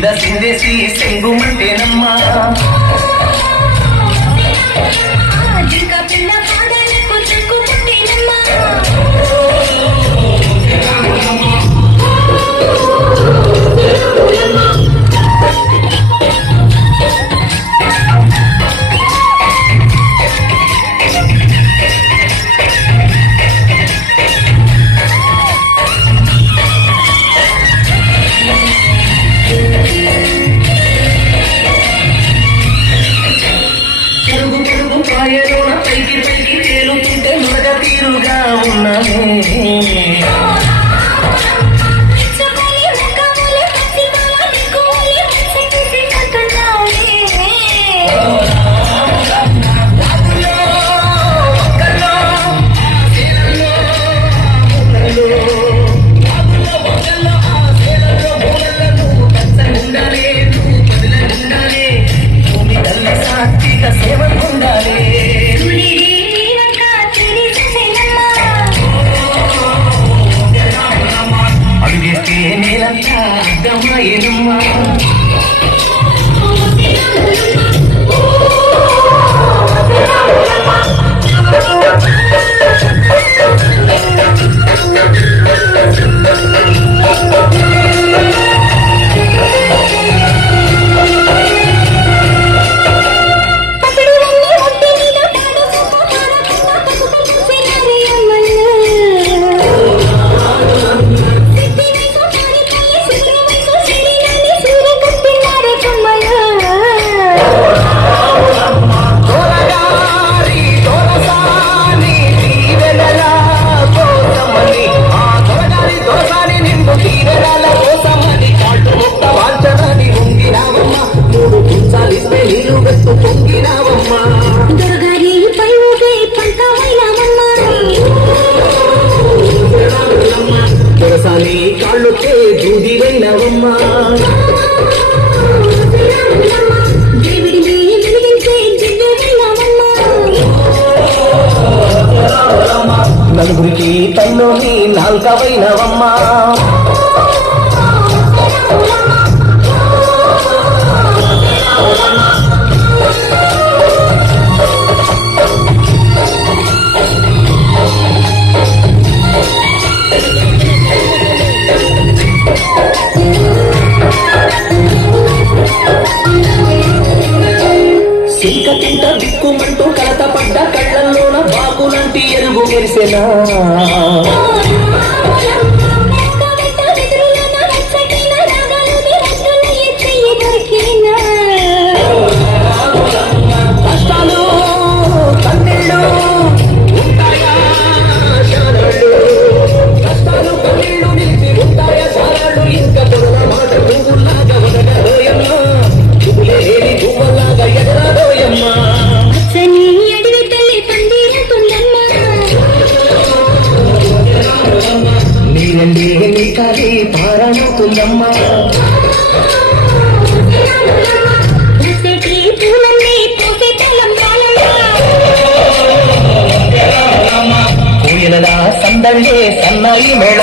బూడిద సిందేసి సెంగుమంటేనమ్మా పైకి పైకి తేలుతుంటే మగ తీరుగా ఉన్నామే అర్థమయ్యమ్మా కాళ్ళొచ్చే దూదివైనవమ్మా నలుగురికి తల్లోని నాల్కవైనవమ్మా సింకతింట దిక్కుమంటూ కలత పడ్డ కళ్ళల్లోన బాగులంటి ఎరుగు మెరిసెనా కష్టాలు కన్నీళ్ళు ఉంటాయా శానాళ్ళు కష్టాలు కన్నీళ్ళు నిలిచి ఉంటాయా శానాళ్ళు ఇంకా పొరల మాట పువ్వులాగా వదలడోయమ్మా పువ్వులేని పువ్వులాగా ఎగరాడోయమ్మా నీరండి నీ కాలి పారాడుతుందమ్మా కోయలలా సందళ్ళే సన్నాయి మేళ